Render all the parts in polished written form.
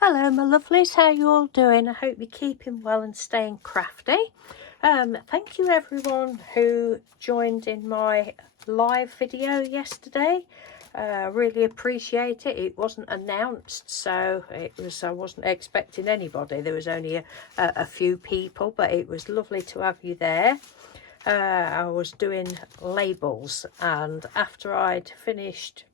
Hello my lovelies, how you all doing? I hope you're keeping well and staying crafty. Thank you everyone who joined in my live video yesterday. Really appreciate it. It wasn't announced, so I wasn't expecting anybody. There was only a few people, but it was lovely to have you there. I was doing labels, and after I'd finished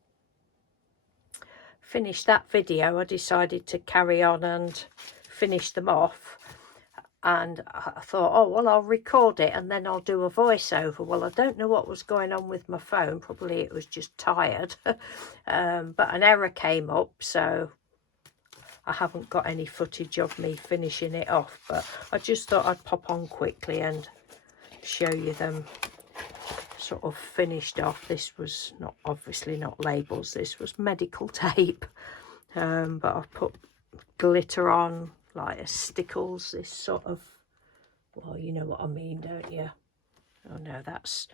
that video, I decided to carry on and finish them off. And I thought, oh well, I'll record it and then I'll do a voiceover. Well, I don't know what was going on with my phone. Probably it was just tired. But an error came up, so I haven't got any footage of me finishing it off. But I just thought I'd pop on quickly and show you them sort of finished off. This was obviously not labels, this was medical tape, but I've put glitter on, like a stickles, this sort of, well, you know what I mean, don't you? Oh no, that's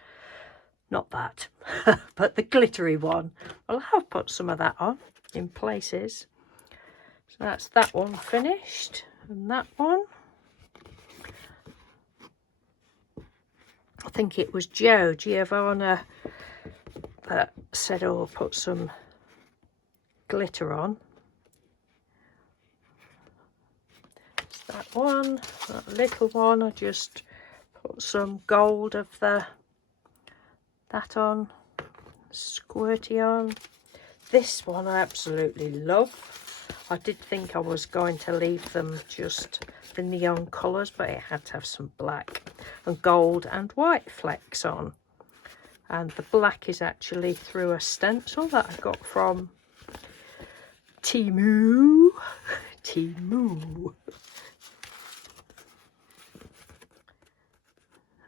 not that. But the glittery one, well, I have put some of that on in places. So that's that one finished, and that one, I think it was Giovanna that said, oh, put some glitter on. It's that one, that little one, I just put some gold of that on, squirty on. This one I absolutely love. I did think I was going to leave them just the neon colours, but it had to have some black and gold and white flecks on. And the black is actually through a stencil that I got from Temu.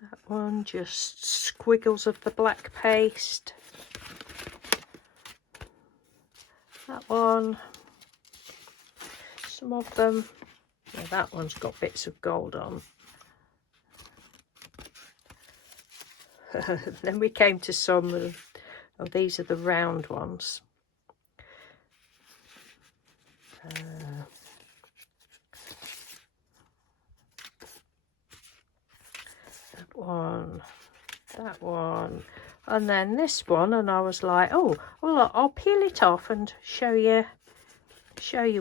That one, just squiggles of the black paste. That one, some of them, yeah, that one's got bits of gold on. Then we came to some of these are the round ones. That one, and then this one, and I was like, oh well, I'll peel it off and show you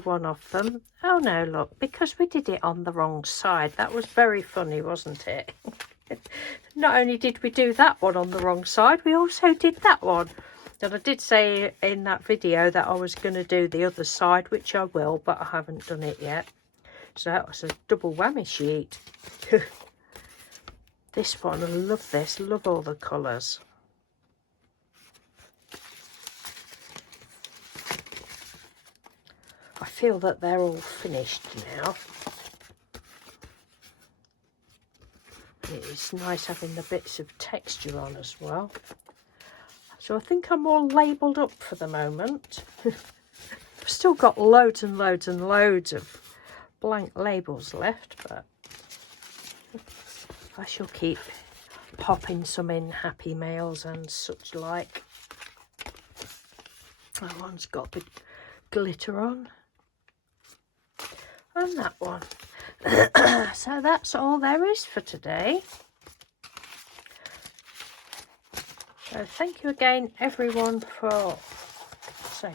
one of them. Oh no, look, because we did it on the wrong side. That was very funny, wasn't it? Not only did we do that one on the wrong side, we also did that one. And I did say in that video that I was going to do the other side, which I will, but I haven't done it yet. So that was a double whammy sheet. This one, I love this, love all the colours. I feel that they're all finished now. It's nice having the bits of texture on as well. So I think I'm all labelled up for the moment. I've still got loads and loads and loads of blank labels left, but I shall keep popping some in Happy Mails and such like. That one's got the glitter on. And that one. So that's all there is for today. So thank you again everyone for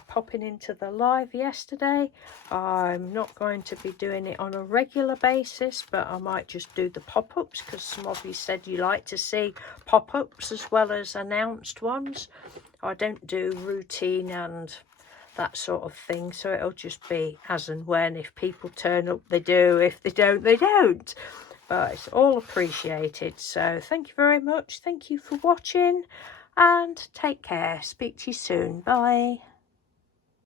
popping into the live yesterday. I'm not going to be doing it on a regular basis, but I might just do the pop-ups because some of you said you like to see pop-ups as well as announced ones. I don't do routine and that sort of thing, so it'll just be as and when. If people turn up, they do. If they don't, they don't. But it's all appreciated. So thank you very much. Thank you for watching and take care. Speak to you soon. Bye.